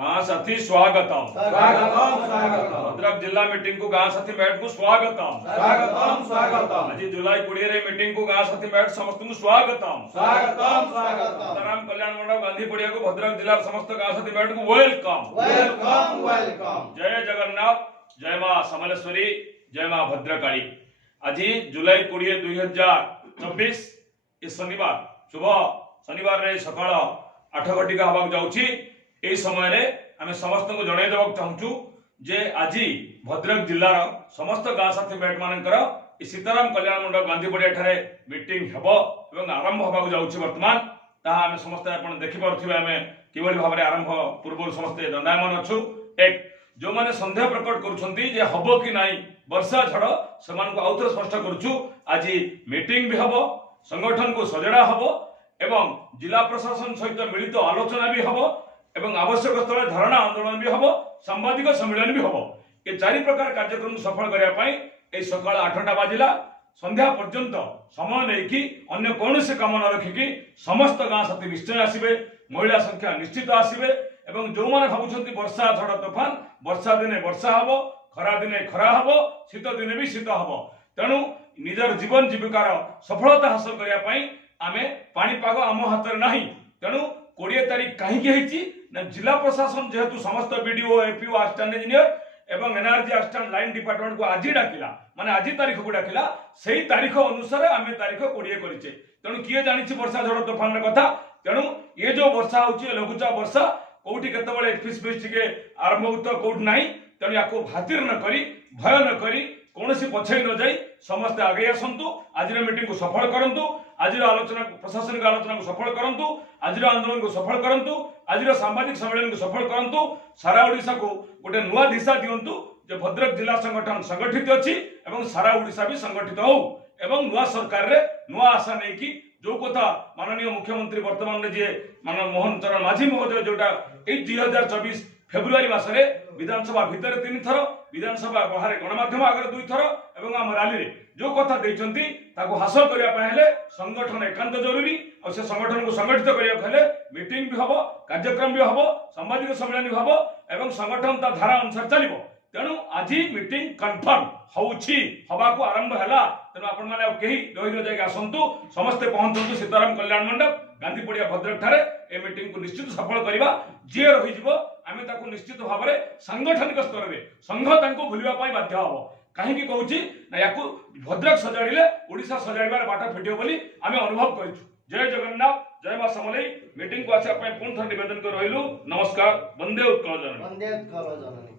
गाँ साथी स्वागतम स्वागतम स्वागतम भद्रक जिला मीटिंग को गाँ साथी बैठ को स्वागतम स्वागतम स्वागतम आज जुलाई 20 मीटिंग को गाँ साथी बैठ समस्त को स्वागतम स्वागतम स्वागतम सीताराम कल्याण मंडप गांधी पड़िया को भद्रक जिला समस्त गाँ साथी बैठ को वेलकम वेलकम वेलकम। जय जगन्नाथ जय मां समलेश्वरी जय मां भद्रकाली। आज जुलाई 20 2024 इस शनिवार शुभ शनिवार रे सकाळ 8 घटिका हवा जाउची। ए समय रे आमे समस्त को जणाई देबाक चाहूछु जे आज भद्रक जिल्लार समस्त गाँ साथी बैठ मानकर सीताराम कल्याण मंडप गांधी पड़िया ठारे मीटिंग हेबो एवं आरंभ होबाक जाउची। वर्तमान ताहा आमे समस्त आपण देखि परथिबे आमे किबळी भाबरे आरंभ पूर्व समस्त दंडायमान अछु। एक जो माने संदेह प्रकट करूछंती जे हबो कि नाही वर्षा झड़ समान को आउथर स्पष्ट करूछु। आज मीटिंग भी हबो, संगठन को सजड़ा हबो एवं जिला प्रशासन सहित मिलित आलोचना भी हबो एवं आवश्यक स्थले धरणा आंदोलन भी हबो, सांबादिक सम्मेलन भी हबो। ए चारि प्रकार कार्यक्रम सफल करिया पई ए सकाळ 8टा बाजिला संध्या पर्यंत समय नै कि अन्य कोनोसी काम न रखिकी समस्त गाँ साथी निश्चय आसीबे, महिला संख्या निश्चित आसीबे एवं जो माने भाबुछंती वर्षा झड़ तूफान वर्षा दिने वर्षा हबो, खरा दिने खरा हबो, शीत दिने भी शीत हबो। तेणु निजर जीवन जीविकार सफलता हासिल करिया पई आमे पाणीपाग आम हाथ नाही। तेणु 20 तारीख कहीं हेची ना जिला प्रशासन जेहेतु समस्त बीडीओ एपीओ असिस्टेंट इंजीनियर एवं एनआरजी असिस्टेंट लाइन डिपार्टमेंट को आज डाकिला माने आज तारीख को डाकिला सेही तारीख अनुसार आमे तारीख 20 करिचे। तेणु किए जानिछि वर्षा झड़ तूफान कथा। तेणु ये जो वर्षा होची लघुचाप वर्षा कोठी केतबळे फिसफिस टिके आरंभ होतो कोठी नाही। तेणु याको भातिर न करी भय न करी कोनोसी पछै न जाई समस्त आगे आसंतु। आज मीटिंग को सफल करंतु, आज आलोचना प्रशासनिक आलोचना को सफल करंतु, आज आंदोलन को सफल करंतु, आज सामाजिक सम्मेलन को सफल करंतु। सारा ओडिशा को गोटे नुआ दिशा दियंतु जे भद्रक जिला संगठन संगठित अछि एवं सारा ओडिशा भी संगठित हो एवं नुआ सरकार रे नुआ आशा नै कि जो कथा माननीय मुख्यमंत्री वर्तमान जे माननीय मोहन चरण माझी महोदय जोटा 2024 फेब्रुआरी मासरे विधानसभा भितर 3 थर विधानसभा बाहर गणमाध्यम आगे 2 थर एवं आम रैली रे जो कथा देइचंती ताको हासिल करिया पहिले संगठन एकांत जरूरी और से संगठन को संगठित करिया पहिले मीटिंग भी हबो, कार्यक्रम भी हबो, सामाजिक सम्मेलन भी हबो एवं संगठन ता धारा अनुसार चलिबो। तेणु आज मीटिंग कंफर्म होउछि हवा को आरंभ हैला। तेणु आपण माने केही रहि न जाय आसंतु समस्त पहुंचंतु सीताराम कल्याण मंडप गांधी पड़िया भद्रक ठारे ए मीटिंग को निश्चित सफल करिबा। जे रहि जिवो आमे ताको निश्चित भाबरे सांगठनिक स्तर रे संघ तांको भुलिबा पई बाध्य हबो। काहे कि कहूछि ना याकू भद्रक सजाड़िले ओडिशा सजाड़िबार बाटा फिटियो बोली आमे अनुभव करिछु। जय जगन्नाथ जय मां समलेई। मीटिंग को आछा पई पुन थर निवेदन कर रहिलु। नमस्कार। वंदे उत्कल जननी। वंदे उत्कल जननी।